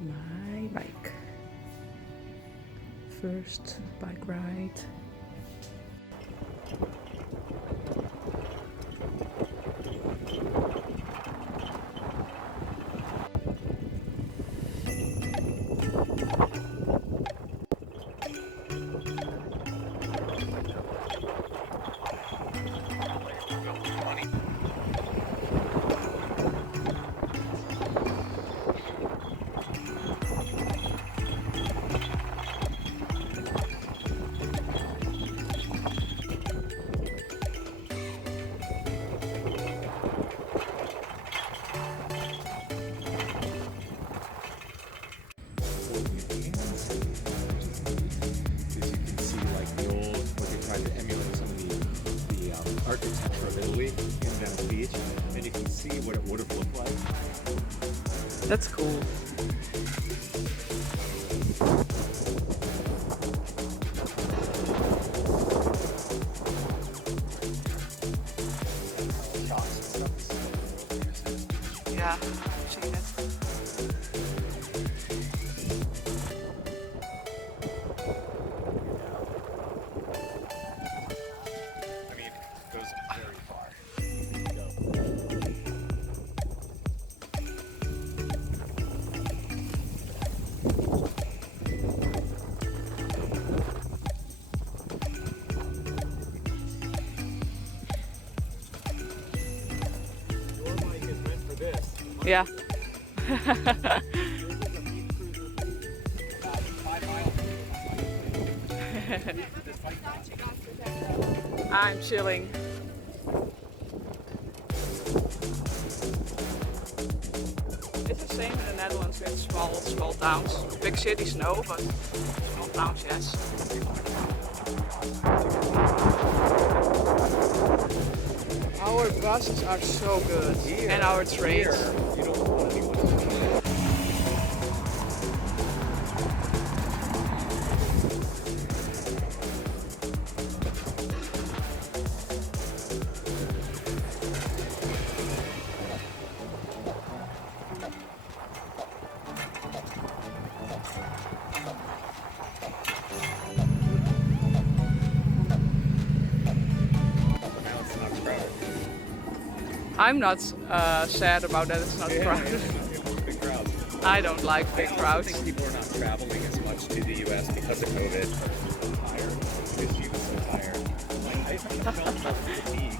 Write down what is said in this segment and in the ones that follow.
my bike. First bike ride. Architecture of Italy in Venice Beach, and you can see what it would have looked like. That's cool. Yeah, zie je het. I mean, it goes very far. Your bike is meant for this. Ja. I'm chilling. It's the same in the Netherlands with small towns. Big cities no, but small towns yes. Our buses are so good and our trains. You don't want anyone to I'm not sad about that it's not crowded. big crowds. I don't like big I also crowds. think people are not traveling as much to the U.S. because of COVID. Tired. Because she was so tired. Like, I felt that fatigue.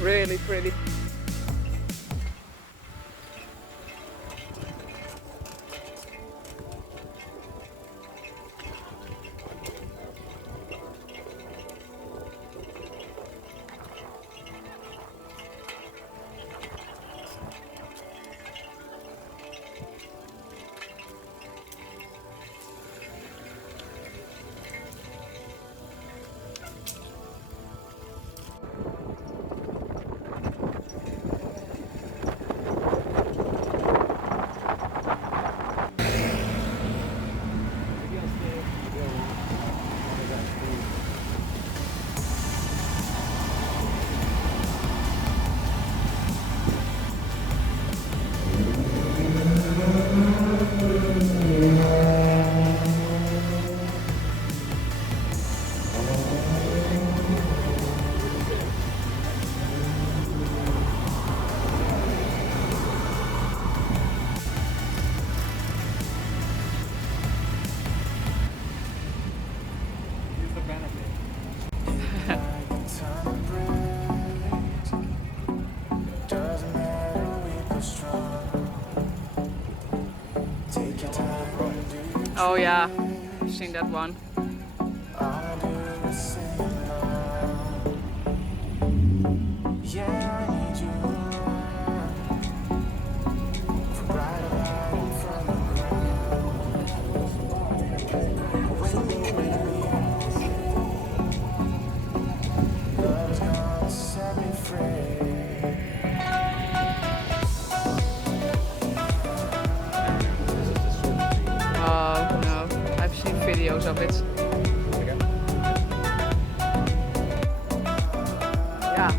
Really pretty. Oh yeah, I've seen that one. Oh no, I've seen videos of it. Yeah.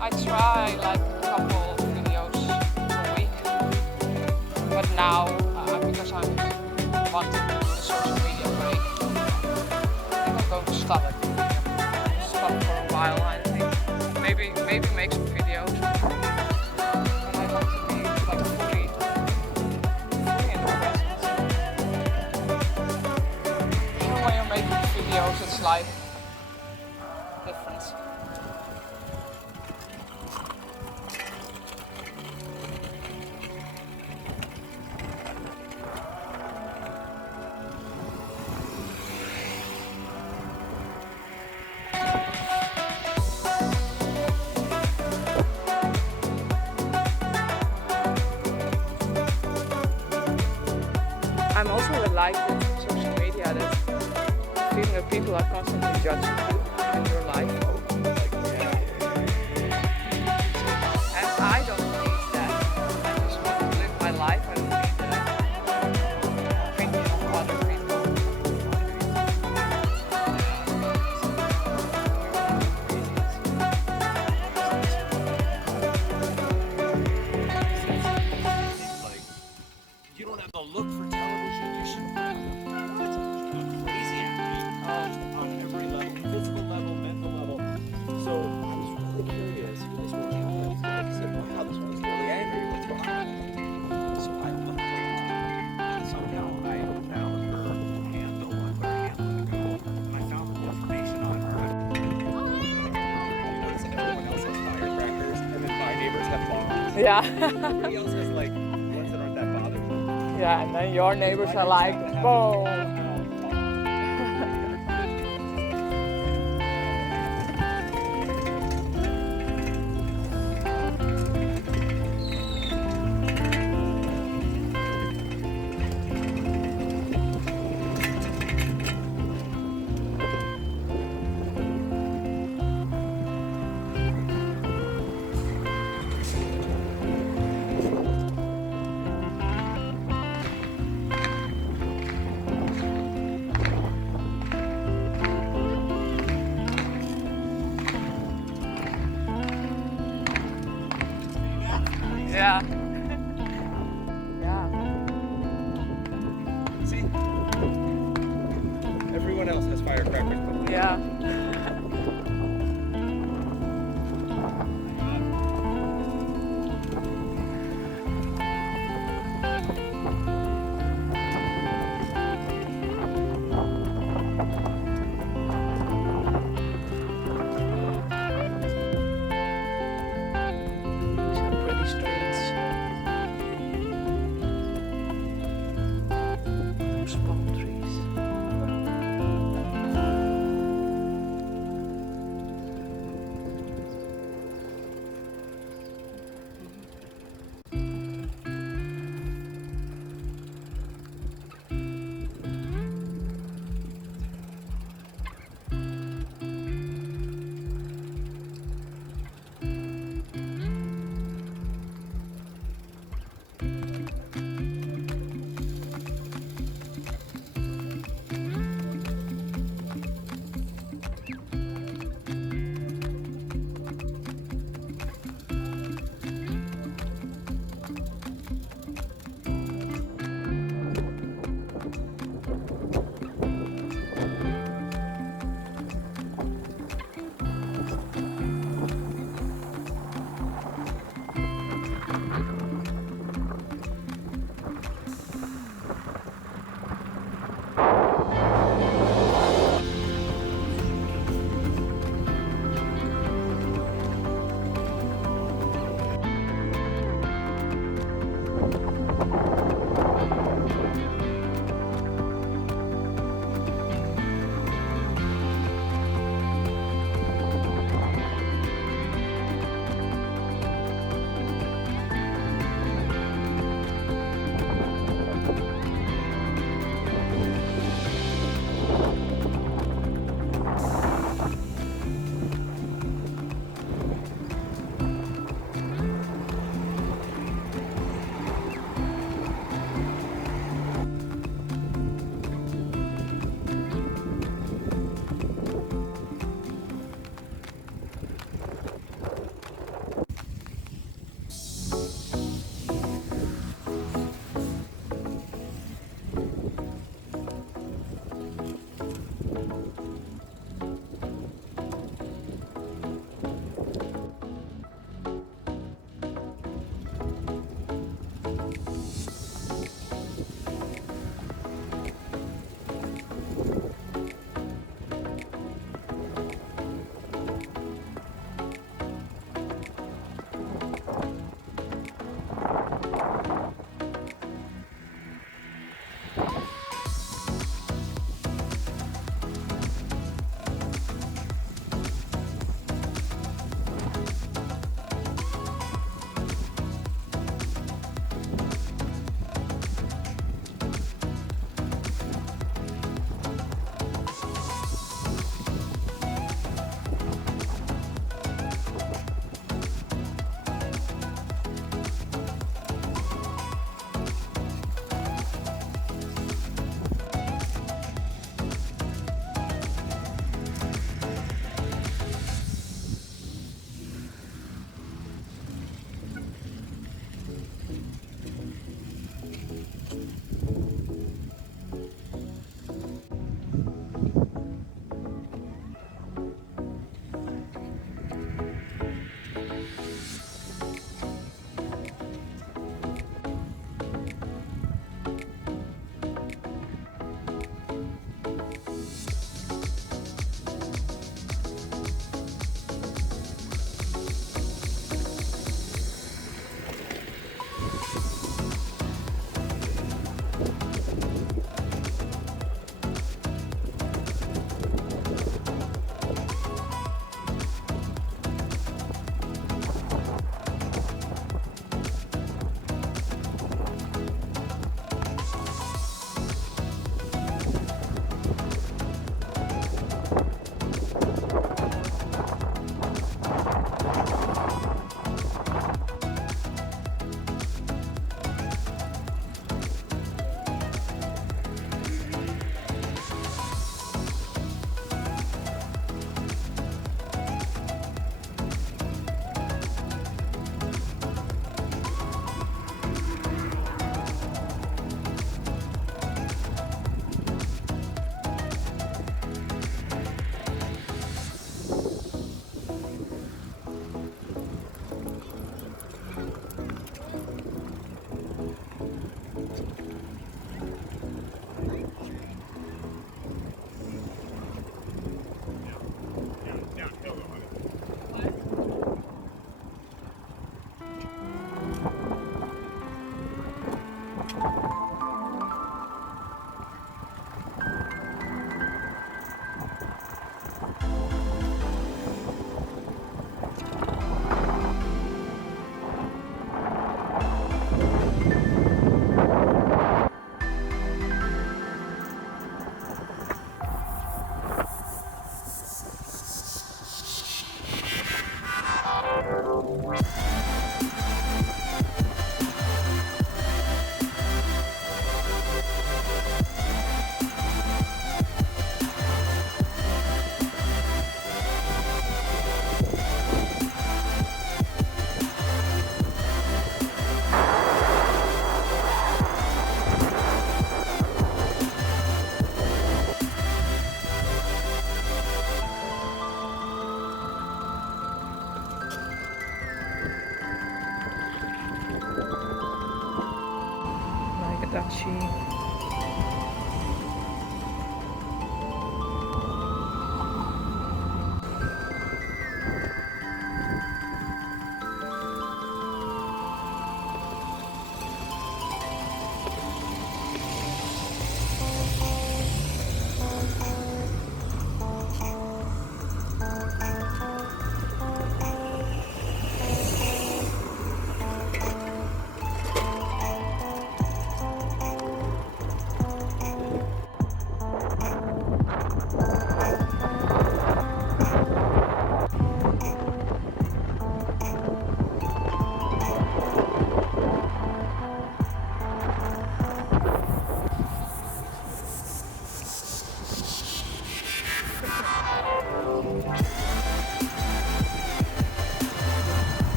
I try like a couple videos a week, but now because I'm wanting to do a social media break, I think I'm going to stop for a while. I think maybe make some videos, but I want to be like fully in the present. Even when you're making videos, it's like different. I'm also like with social media that feeling that people are constantly judging you and your life. And I don't need that. I just want to live my life. I don't need the opinion of other people. Like, you don't have to look for television. You should crazy on every level, physical level, mental level. So I was really curious who this woman was. Like I said, wow, this one's really angry. What's behind it? So I looked and somehow I found her handle on where her handle would go. And I found the information on her. You notice that everyone else has firecrackers and then my neighbors have bombs. Yeah. Everybody else has like ones that aren't that bothersome. Yeah, and then your neighbors are like, boom. Yeah. Yeah. See? Everyone else has firecrackers. But Yeah. beachy.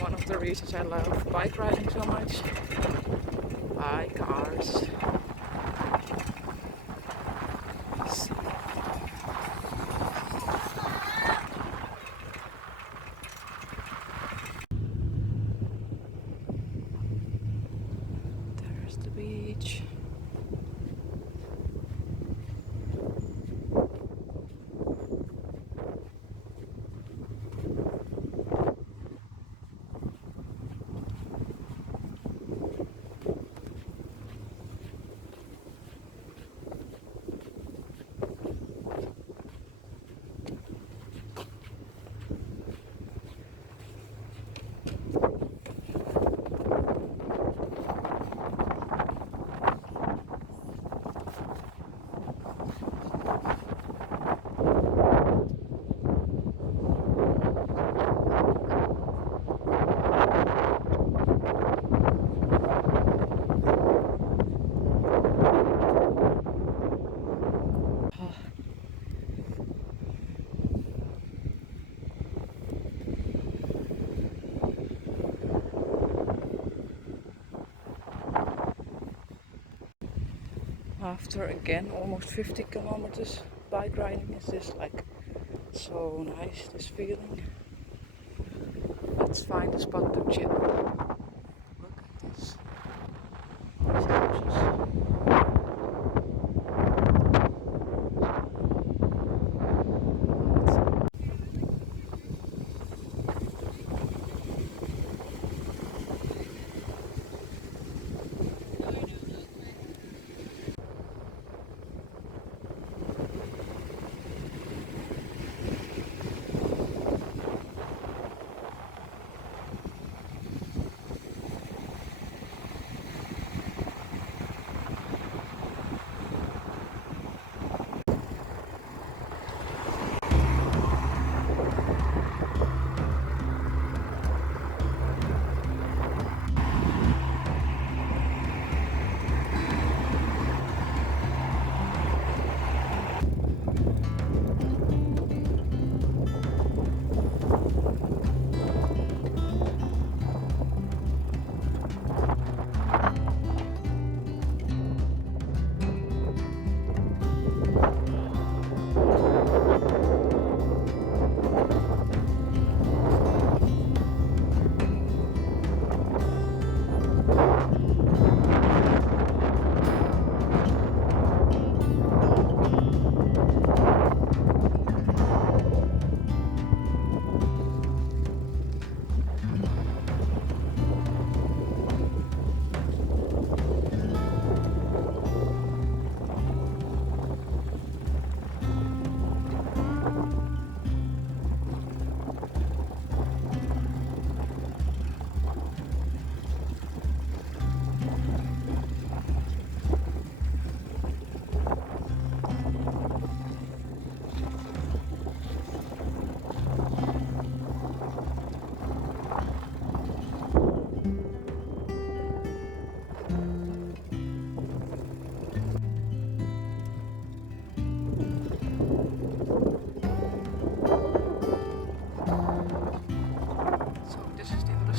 One of the reasons I love bike riding so much. Bike cars. See. There's the beach. After again almost 50 kilometers bike riding, is this like so nice, this feeling. Let's find a spot to chill. Look at this. These houses.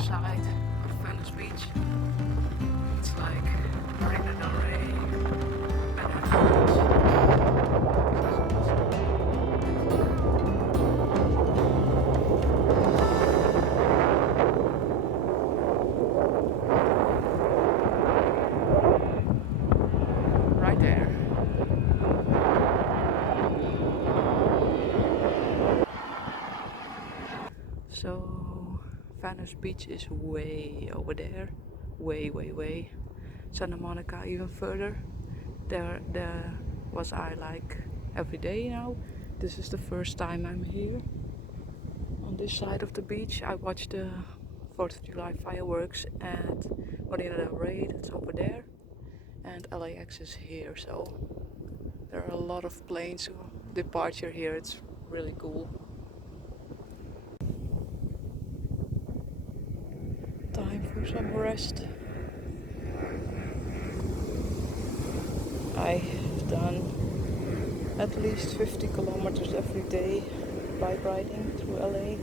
side of Venice Beach. It's like Marina, right there. So Venice Beach is way over there, way. Santa Monica even further. There was I like every day now. This is the first time I'm here on this side of the beach. I watched the 4th of July fireworks and Marina del Rey, that's over there, and LAX is here. So there are a lot of planes departure here. It's really cool. Time for some rest. I've done at least 50 kilometers every day bike riding through LA.